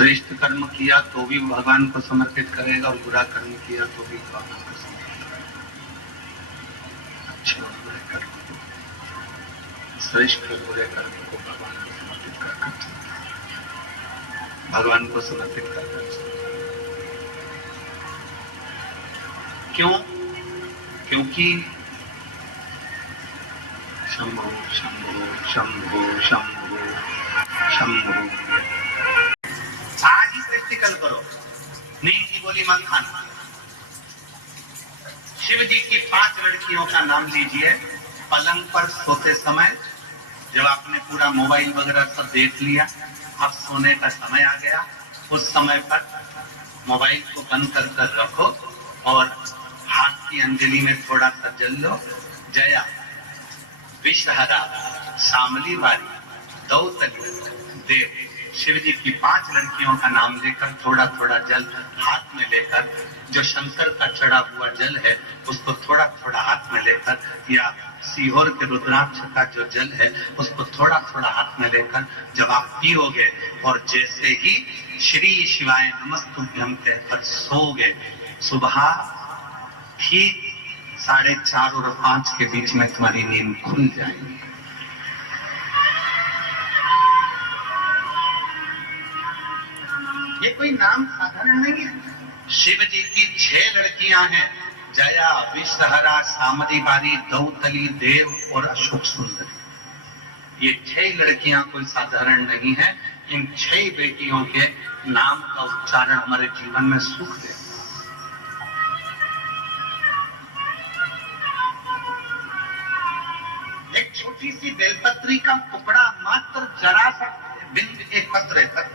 श्रेष्ठ कर्म किया तो भी भगवान को समर्पित करेगा और बुरा कर्म किया तो भी भगवान को समर्पित करेगा। अच्छे और बुरे कर्म को, श्रेष्ठ और बुरे कर्म को भगवान को समर्पित कर भगवान को समर्पित करना। क्यों? क्योंकि शंभो शंभो शंभो शंभो शंभो। आज ही प्रैक्टिकल करो, नींद की गोली मत खाना। शिव जी की 5 लड़कियों का नाम लीजिए। पलंग पर सोते समय जब आपने पूरा मोबाइल वगैरह सब देख लिया, अब सोने का समय आ गया, उस समय पर मोबाइल को बंद कर रखो और हाथ की अंजलि में थोड़ा सा जल लो। जया, विषहरा, शामली बारी, दौतली, देव, शिव जी की 5 लड़कियों का नाम लेकर थोड़ा थोड़ा जल हाथ में लेकर, जो शंकर का चढ़ा हुआ जल है उसको थोड़ा थोड़ा हाथ में लेकर, या सीहोर के रुद्राक्ष का जो जल है उसको थोड़ा थोड़ा हाथ में लेकर जब आप पियोगे और जैसे ही श्री शिवाय नमस्तुभ्यम कहकर सोओगे, सुबह ठीक 4:30 और 5 के बीच में तुम्हारी नींद खुल जाएगी। ये कोई नाम साधारण नहीं है। शिव जी की 6 लड़कियां हैं, जया, विषहरा, शामली बारी, दौतली, देव और अशोक सुंदरी। ये 6 लड़कियां कोई साधारण नहीं है। इन 6 बेटियों के नाम का उच्चारण हमारे जीवन में सुख दे। एक छोटी सी बेलपत्री का टुकड़ा, मात्र जरा सा बिंद, एक पत्र तक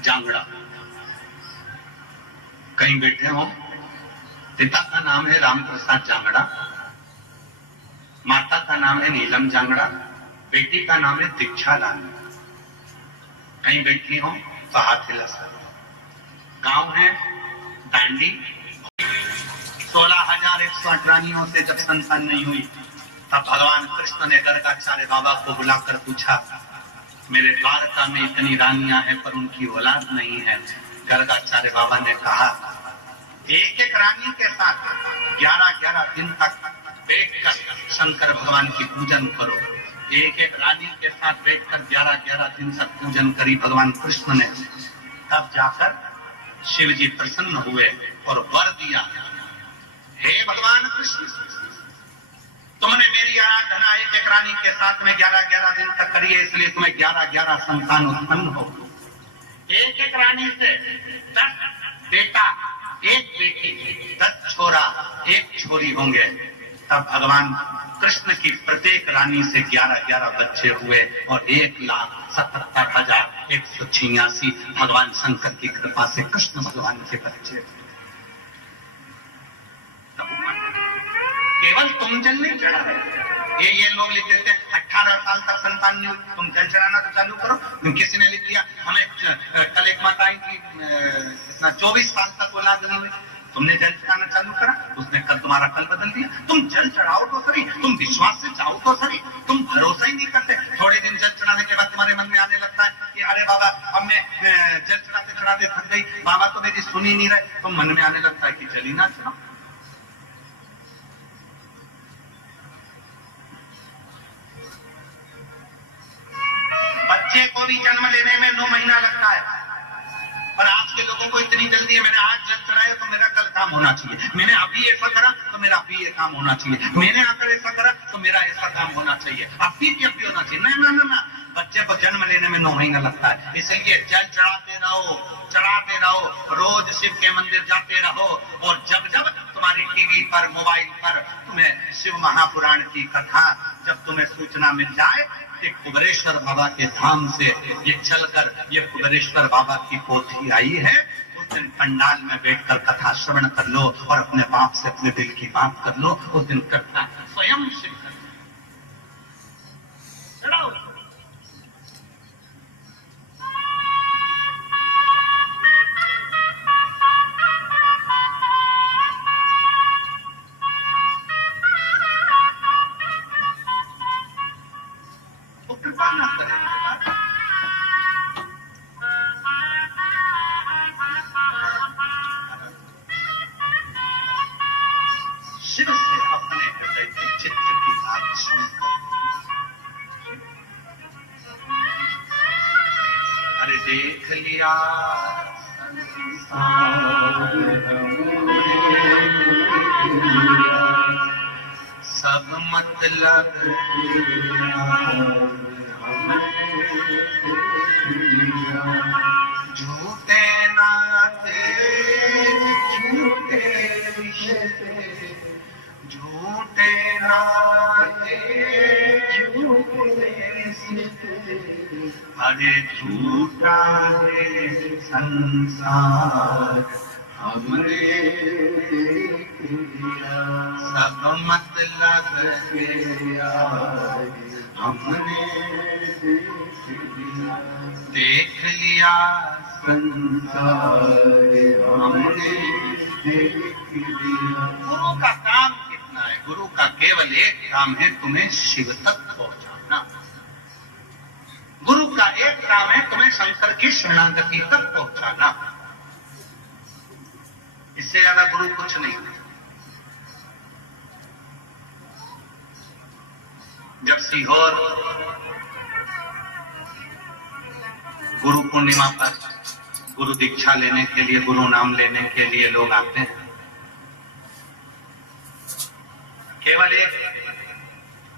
जांगड़ा, कहीं बैठे हो। पिता का नाम है राम प्रसाद जांगड़ा, माता का नाम है नीलम जांगड़ा, बेटी का नाम है दीक्षा लाल। कहीं बैठी हो तो हाथ हिला सर। गांव है दांडी। 16,108 रानियों से जब संतान नहीं हुई तब भगवान कृष्ण ने गर्गाचार्य बाबा को बुलाकर पूछा, मेरे द्वारका में इतनी रानियां हैं पर उनकी औलाद नहीं है। गर्गाचार्य बाबा ने कहा, एक एक रानी के साथ 11-11 दिन तक बैठकर शंकर भगवान की पूजन करो। एक एक रानी के साथ बैठकर 11-11 दिन तक पूजन करी भगवान कृष्ण ने। तब जाकर शिव जी प्रसन्न हुए और वर दिया, हे भगवान कृष्ण, तुमने मेरी आराधना एक एक रानी के साथ में 11-11 दिन तक करी है, इसलिए तुम्हें 11-11 संतान उत्पन्न हो। एक एक रानी से 10 बेटा, 1 बेटी, 10 छोरा, 1 छोरी होंगे। तब भगवान कृष्ण की प्रत्येक रानी से 11-11 बच्चे हुए और 1,77,186 भगवान शंकर की कृपा से कृष्ण भगवान के बच्चे। केवल तुम जल नहीं चढ़ा रहे। ये लोग लिख देते हैं 18 साल तक संतान नहीं हुई, तुम जल चढ़ाना तो चालू करो। किसी ने लिख दिया, हमें कल एक माता आई थी 24 साल तक औलाद नहीं हुई, तुमने जल चढ़ाना चालू करा, उसने कल तुम्हारा कल बदल दिया। तुम जल चढ़ाओ तो सही, तुम विश्वास से जाओ तो सही, तुम भरोसा ही नहीं करते। थोड़े दिन जल चढ़ाने के बाद तुम्हारे मन में आने लगता है कि अरे बाबा अब मैं जल चढ़ाते चढ़ाते थक गई, बाबा तो मेरी सुन ही नहीं रहे। तो मन में आने लगता है कि जल ही ना चढ़ाओ। बच्चे को भी जन्म लेने में 9 महीना लगता है, पर आज के लोगों को इतनी जल्दी है, मैंने आज जल चढ़ाया तो मेरा कल काम होना चाहिए, मैंने अभी ऐसा करा तो मेरा अभी ये काम होना चाहिए, मैंने आकर ऐसा करा तो मेरा ऐसा काम होना चाहिए, अभी होना चाहिए। ना ना ना ना, बच्चे को जन्म लेने में 9 महीना लगता है। इसलिए जल चढ़ाते रहो, रोज शिव के मंदिर जाते रहो। और जब जब तुम्हारी टीवी पर, मोबाइल पर तुम्हें शिव महापुराण की कथा जब तुम्हें सूचना मिल जाए, कुबेरेश्वर बाबा के धाम से ये चलकर ये कुबेरेश्वर बाबा की पोथी आई है, उस दिन पंडाल में बैठकर कथा श्रवण कर लो और अपने बाप से अपने दिल की बात कर लो। उस दिन कथा स्वयं शिव कर। देख लिया सब मतलब झूठे नाते झूठे रिश्ते झूठे नाते झूठे रिश्ते अरे झूठा है संसार हमने सब मतलब हमने देख लिया संसार हमने देख लिया। गुरु का काम कितना है? गुरु का केवल एक काम है, तुम्हें शिव तक पहुंचाना। गुरु का एक काम है, तुम्हें शंकर की शरणागति तक पहुंचाना। इससे ज्यादा गुरु कुछ नहीं। जब सीहोर गुरु पूर्णिमा पर गुरु दीक्षा लेने के लिए, गुरु नाम लेने के लिए लोग आते हैं, केवल एक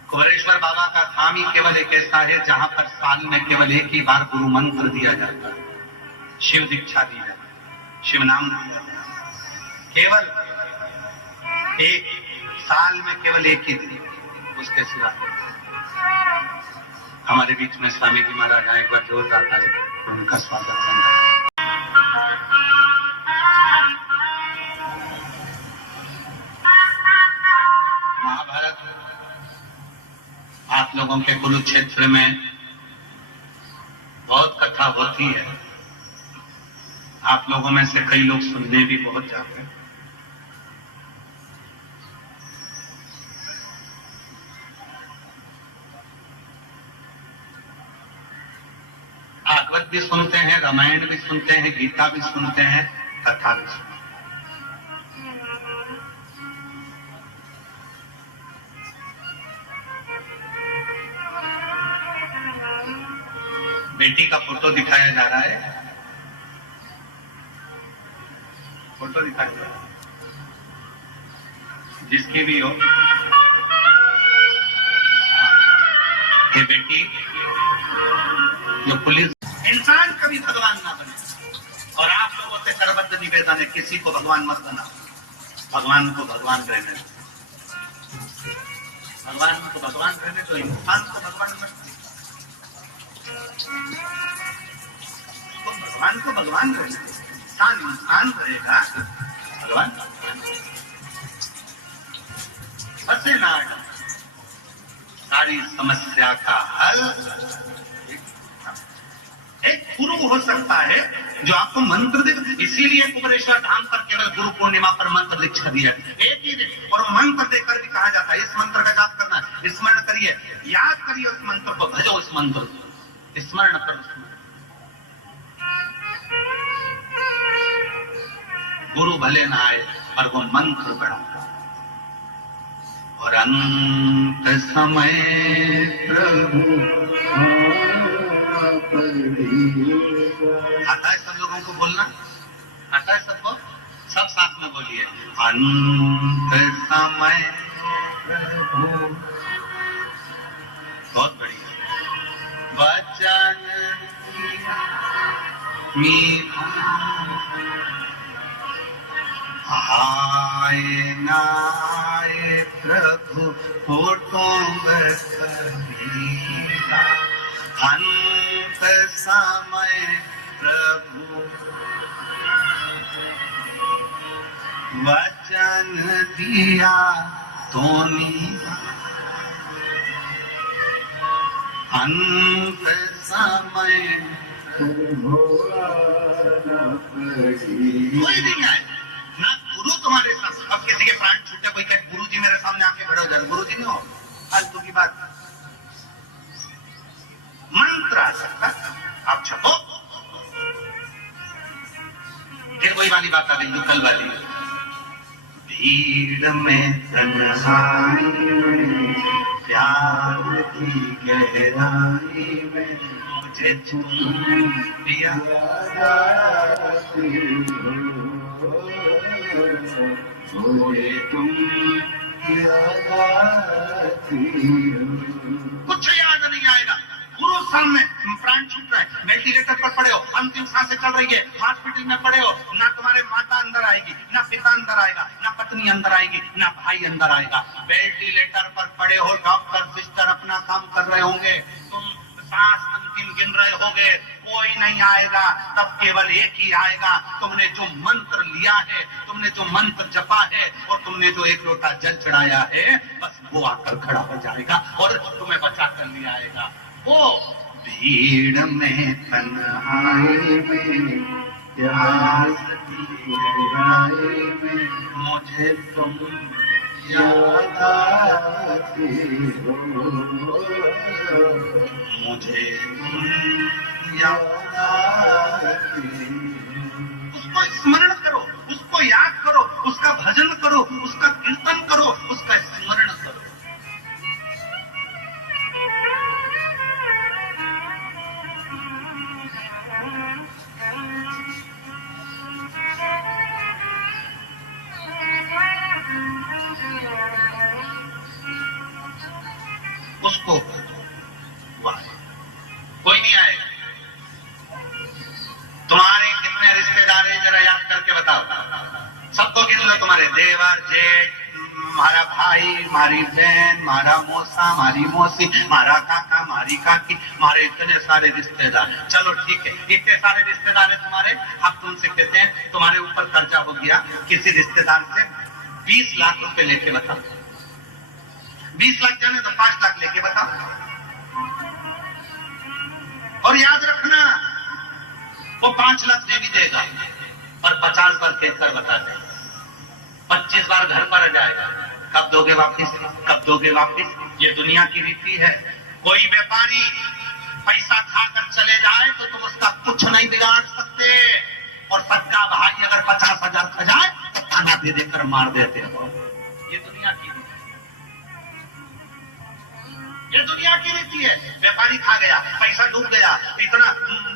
कुबरेश्वर बाबा का धाम ही केवल एक ऐसा है जहां पर साल में केवल एक ही बार गुरु मंत्र दिया जाता है, शिव दीक्षा दी जाती है, शिव नाम दिया जाता है। केवल एक साल में केवल एक ही दिन, उसके सिवा। हमारे बीच में स्वामी जी महाराज आए, एक बार जोरदार ताली उनका स्वागत करना। महाभारत आप लोगों के कुरुक्षेत्र में बहुत कथा होती है। आप लोगों में से कई लोग सुनने भी बहुत जाते हैं। भागवत भी सुनते हैं, रामायण भी सुनते हैं, गीता भी सुनते हैं, कथा भी सुनते हैं। बेटी का फोटो दिखाया जा रहा है, फोटो दिखाया जा रहा है, जिसकी भी हो। ये बेटी जो पुलिस, इंसान कभी भगवान ना बने। और आप लोगों से सर्वत्र निवेदन है, किसी को भगवान मत बनाओ, भगवान को भगवान रहने दो, भगवान को भगवान रहने दो, इंसान को भगवान मत। तो भगवान को भगवान रहने दो, इंसान इंसान रहेगा, भगवान बसे ना। सारी समस्या का हल एक गुरु हो सकता है जो आपको मंत्र दे। इसीलिए कुबरेश्वर धाम पर केवल गुरु पूर्णिमा पर मंत्र दीक्षा दी जाती है, एक ही दिन, और मंत्र देकर भी कहा जाता है इस मंत्र का जाप करना, स्मरण करिए, याद करिए उस मंत्र को, भजो उस मंत्र को, स्मरण करो। गुरु भले ना आए पर वो मंत्र बड़ा। और अंत समय प्रभु आता है सब लोगों को बोलना, आता है सबको, सब साथ में बोलिए, अंत समय प्रभु। बहुत बढ़िया। वचन मीठा आए नाए प्रभु फोटो बखरीदा। अंत समय प्रभु वचन दिया तो अंत समय कोई नहीं आए ना। गुरु तुम्हारे साथ, अब किसी के प्राण छूटे, कोई कहे गुरु जी मेरे सामने आके खड़े हो जाए, गुरु जी नहीं हो, फालतू की बात। मंत्र आ सकता, आप छपो। फिर वही वाली बात आ गई जो कल वाली, भीड़ में तन्हाई में प्यार की गहराई में मुझे तुम पिया मुझे तुम कुछ याद नहीं आएगा। गुरु सामने प्राण छूट रहा है, वेंटिलेटर पर पड़े हो, अंतिम सांसें चल रही है, हॉस्पिटल में पड़े हो, ना तुम्हारे माता अंदर आएगी, ना पिता अंदर आएगा, ना पत्नी अंदर आएगी, ना भाई अंदर आएगा। वेंटिलेटर पर पड़े हो, डॉक्टर सिस्टर अपना काम कर रहे होंगे, तुम सांस अंतिम गिन रहे होगे, कोई नहीं आएगा। तब केवल एक ही आएगा। तुमने जो मंत्र लिया है, तुमने जो मंत्र जपा है और तुमने जो एक लोटा जल चढ़ाया है, बस वो आकर खड़ा हो जाएगा और तुम्हें बचा कर ले आएगा। वो भीड़ में तन्हाई में प्यास की गहराई में मुझे तुम याद आती हो, मुझे याद आती हो। उसको स्मरण करो, उसको याद करो, उसका भजन करो, उसका कीर्तन करो, उसका स्मरण करो। उसको कोई नहीं आएगा। तुम्हारे कितने रिश्तेदार हैं जरा याद करके बताओ। सबको गिन लो, तुम्हारे देवर जेठ, हमारा भाई, हमारी बहन, हमारा मौसा, हमारी मौसी, हमारा काका, हमारी काकी, हमारे इतने सारे रिश्तेदार। चलो ठीक है, इतने सारे रिश्तेदार हैं तुम्हारे। अब तुमसे कहते हैं तुम्हारे ऊपर कर्जा हो गया, किसी रिश्तेदार से 20 लाख रुपए लेके बताओ। 20 लाख जाने तो 5 लाख लेके बताओ। और याद रखना, वो 5 लाख दे भी देगा पर 50 बार कहकर बता देगा, 25 बार घर पर आ जाएगा। कब दोगे वापिस, कब दोगे वापिस? ये दुनिया की रीति है। कोई व्यापारी पैसा खाकर चले जाए तो तुम उसका कुछ नहीं बिगाड़ सकते, और सबका भाई अगर 50,000 खा जाए तो खाना दे देकर मार देते हो। ये दुनिया की रीति, ये दुनिया की रीति है। व्यापारी खा गया, पैसा डूब गया, इतना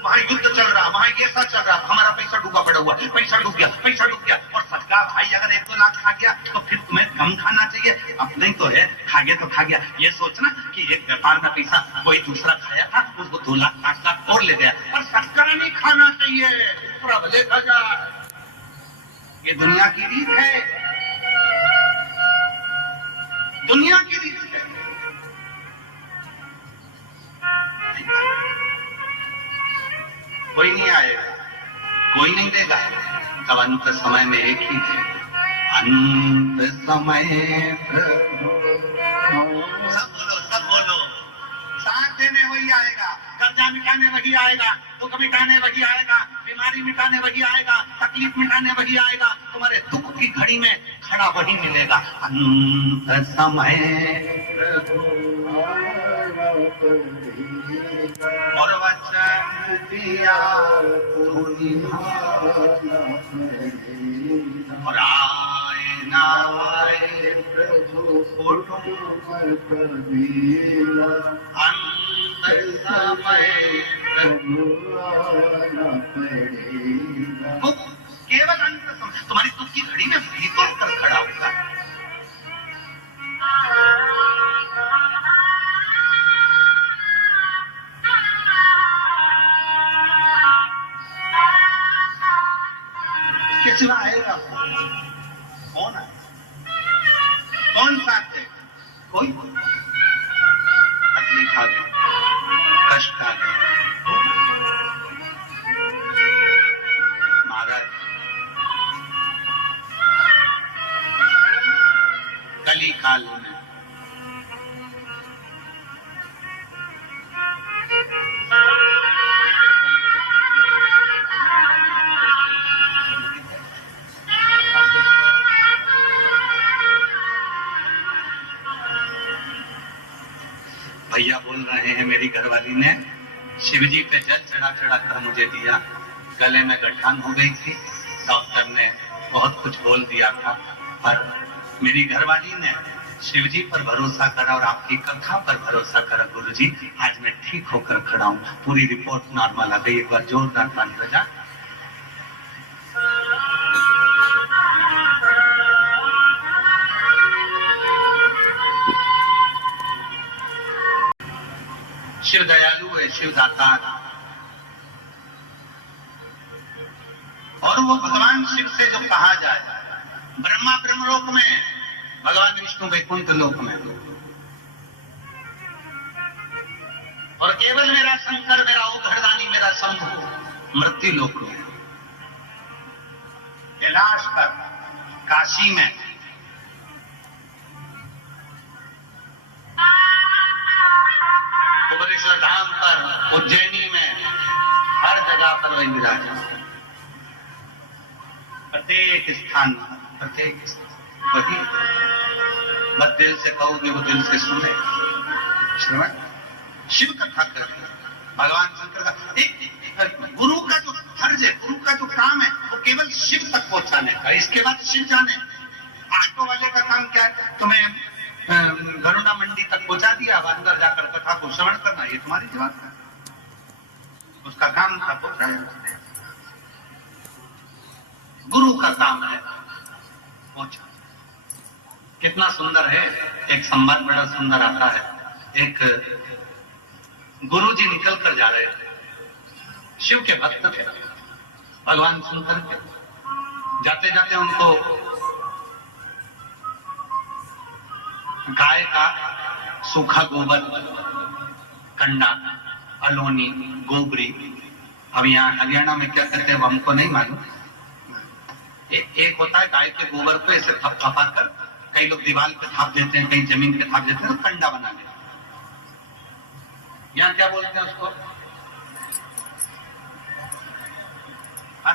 वहां युद्ध चल रहा, वहां ये सब चल रहा, हमारा पैसा डूबा पड़ा हुआ, पैसा डूब गया, पैसा डूब गया। और सबका भाई अगर 1-2 लाख खा गया तो फिर तुम्हें कम खाना चाहिए। अब नहीं तो है, खा गया तो खा गया। ये सोचना कि एक व्यापार में पैसा कोई दूसरा खाया था, उसको 2 लाख 5 लाख और ले गया, पर सबका नहीं खाना चाहिए, दूसरा भले खा जाए। ये दुनिया की रीत है, दुनिया की रीत है। कोई नहीं आएगा, कोई नहीं देगा। तब अंत समय में एक ही है, अंत समय सब बोलो, साथ देने वही आएगा, कर्जा मिटाने वही आएगा, दुख मिटाने वही आएगा, बीमारी मिटाने वही आएगा, तकलीफ मिटाने वही आएगा, तुम्हारे दुख की घड़ी में खड़ा वही मिलेगा। अंत समय और वचन दिया तो निभाना, और आए ना आए प्रभु कुटुंब कबीला, अंत समय आना पड़ेगा। केवल अंत समय तुम्हारी दुख की घड़ी में वही तो कर खड़ा होगा। किसना आएगा? कौन है? कौन साथ है? कोई। तकलीफ आ गई, कष्ट आ गए, महाराज कली काल में भैया बोल रहे हैं, मेरी घरवाली ने शिवजी पे जल चढ़ा चढ़ा कर मुझे दिया, गले में गठान हो गई थी, डॉक्टर ने बहुत कुछ बोल दिया था, पर मेरी घरवाली ने शिव जी पर भरोसा करा और आपकी कथा पर भरोसा करा गुरु जी। आज मैं ठीक होकर खड़ा हूं, पूरी रिपोर्ट नॉर्मल आ गई। एक बार जोरदार ताली बजा। शिव दयालु है, शिव दाता। और वो भगवान शिव से जो कहा जाए, ब्रह्मा ब्रह्मलोक में, भगवान विष्णु वैकुंठ लोक में, और केवल मेरा शंकर, मेरा ओघरदानी, मेरा शंभु मृत्यु लोक में, कैलाश पर, काशी में, भुवनेश्वर धाम पर, उज्जैनी में, हर जगह पर वही विराज। प्रत्येक स्थान, प्रत्येक वही। मत दिल से कहोगे वो दिल से सुने। श्रवण शिव कथा कर, भगवान शंकर का एक गुरु का जो फर्ज है, गुरु का जो काम है, वो केवल शिव तक पहुंचाने का। इसके बाद शिव जाने। ऑटो वाले का काम क्या है? तुम्हें गरुड़ा मंडी तक पहुंचा दिया, अंदर जाकर कथा को श्रवण करना, ये तुम्हारी जवाब है। उसका काम था पहुंचाया। गुरु का काम है पहुंचा। कितना सुंदर है। एक संवाद बड़ा सुंदर आता है। एक गुरु जी निकल कर जा रहे थे, शिव के भक्त थे, भगवान शंकर के। जाते जाते उनको गाय का सूखा गोबर, कंडा, अलोनी, गोबरी, अब यहाँ हरियाणा में क्या कहते हैं वो हमको नहीं मालूम। एक होता है गाय के गोबर को ऐसे थपथपा कर, कई लोग दीवार पे थाप देते हैं, कई जमीन पे थाप देते हैं, तो कंडा बना लेते हैं। यहाँ क्या बोलते हैं उसको?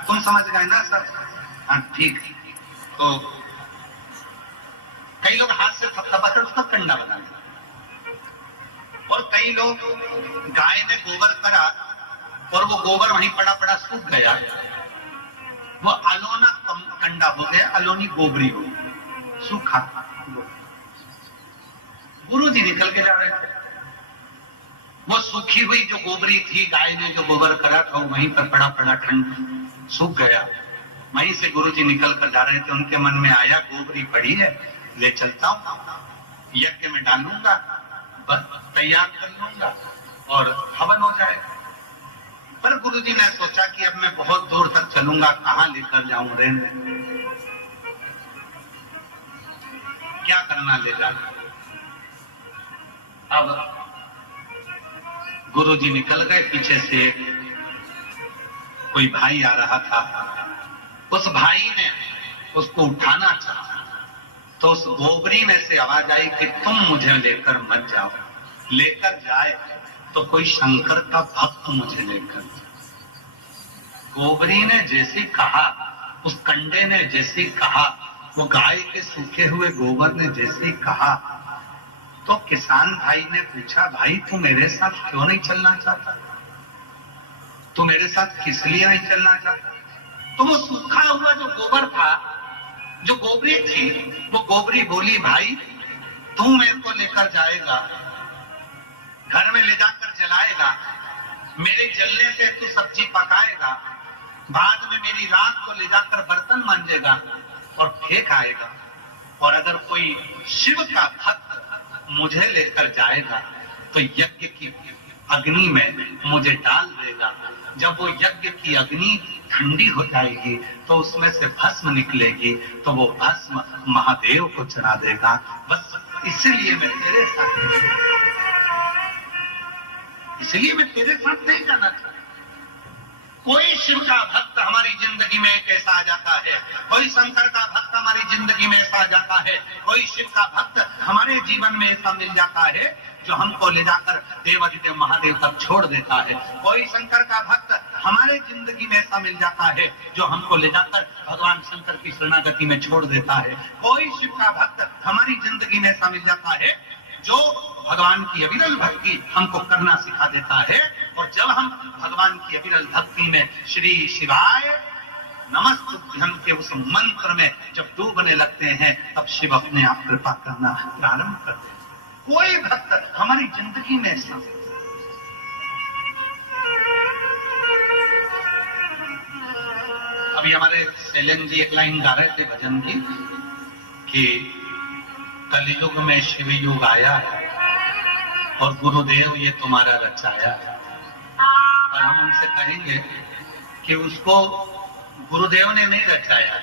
तुम समझ गए ना सर? हाँ ठीक। तो कई लोग हाथ से थपथपा कर उसका कंडा बना लेते, और कई लोग गाय ने गोबर करा और वो गोबर वहीं पड़ा पड़ा सूख गया, वो अलोना कंडा हो गया, अलोनी गोबरी हो, सूखा। गुरु जी निकल के जा रहे थे, वो सूखी हुई जो गोबरी थी, गाय ने जो गोबर करा था, वहीं पर पड़ा पड़ा ठंड सूख गया। वहीं से गुरु जी निकल कर जा रहे थे, उनके मन में आया गोबरी पड़ी है, ले चलता हूं, यज्ञ में डालूंगा, तैयार कर लूंगा और हवन हो जाएगा। पर गुरुजी ने सोचा कि अब मैं बहुत दूर तक चलूंगा, कहां लेकर जाऊं, रहने क्या करना ले जाना। अब गुरुजी निकल गए, पीछे से कोई भाई आ रहा था। उस भाई ने उसको उठाना चाहा, तो उस गोबरी में से आवाज आई कि तुम मुझे लेकर मत जाओ, लेकर जाए तो कोई शंकर का भक्त मुझे लेकर। गोबरी ने जैसे कहा, उस कंडे ने जैसे कहा, वो गाय के सूखे हुए गोबर ने जैसे कहा, तो किसान भाई ने पूछा, भाई तू मेरे साथ क्यों नहीं चलना चाहता? तू मेरे साथ किस लिए नहीं चलना चाहता? तो वो सूखा हुआ जो गोबर था, जो गोबरी थी, वो गोबरी बोली, भाई तू मेरे को लेकर जाएगा, घर में ले जाकर जलाएगा, मेरे जलने से तू सब्जी पकाएगा, बाद में मेरी रात को ले जाकर बर्तन मांजेगा और फेंक आएगा, और अगर कोई शिव का भक्त मुझे लेकर जाएगा तो यज्ञ की अग्नि में मुझे डाल देगा। जब वो यज्ञ की अग्नि ठंडी हो जाएगी तो उसमें से भस्म निकलेगी, तो वो भस्म महादेव को चढ़ा देगा। बस इसलिए मैं तेरे साथ नहीं जाना चाहता। कोई शिव का भक्त हमारी जिंदगी में कैसा आ जाता है, कोई शंकर का भक्त हमारी जिंदगी में ऐसा आ जाता है, कोई शिव का भक्त हमारे जीवन में ऐसा मिल जाता है जो हमको ले जाकर देवाधिदेव महादेव तक छोड़ देता है। कोई शंकर का भक्त हमारे जिंदगी में ऐसा मिल जाता है जो हमको ले जाकर भगवान शंकर की शरणागति में छोड़ देता है। कोई शिव का भक्त हमारी जिंदगी में ऐसा मिल जाता है जो भगवान की अविरल भक्ति हमको करना सिखा देता है। और जब हम भगवान की अविरल भक्ति में श्री शिवाय नमस्तुभ्यं के उस मंत्र में जब डूबने लगते हैं तब शिव अपने आप कृपा करना प्रारंभ करते हैं। कोई भक्त हमारी जिंदगी में ऐसा अभी हमारे शैलेंद्र जी एक लाइन गा रहे थे भजन की कि कलयुग में शिव युग आया और गुरुदेव ये तुम्हारा रचाया। और हम उनसे कहेंगे कि उसको गुरुदेव ने नहीं रचाया,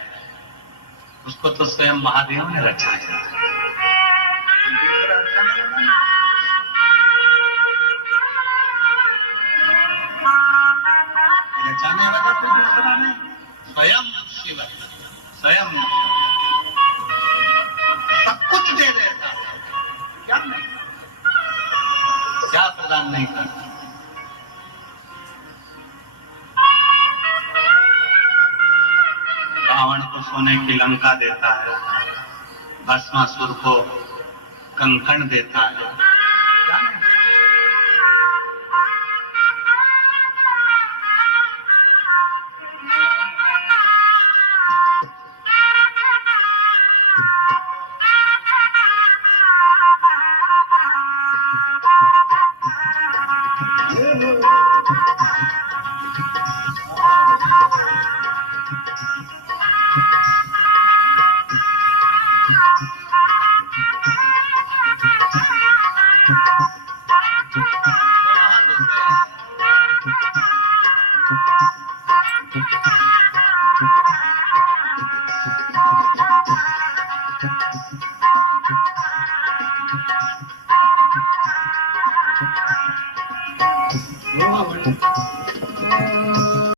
उसको तो स्वयं महादेव ने रचाया। रचाने वाला तो दूसरा नहीं, स्वयं शिव, स्वयं सब कुछ दे देता, क्या नहीं, क्या प्रदान नहीं करता। रावण को सोने की लंका देता है, भस्मासुर को कंकण देता है, क्या नहीं।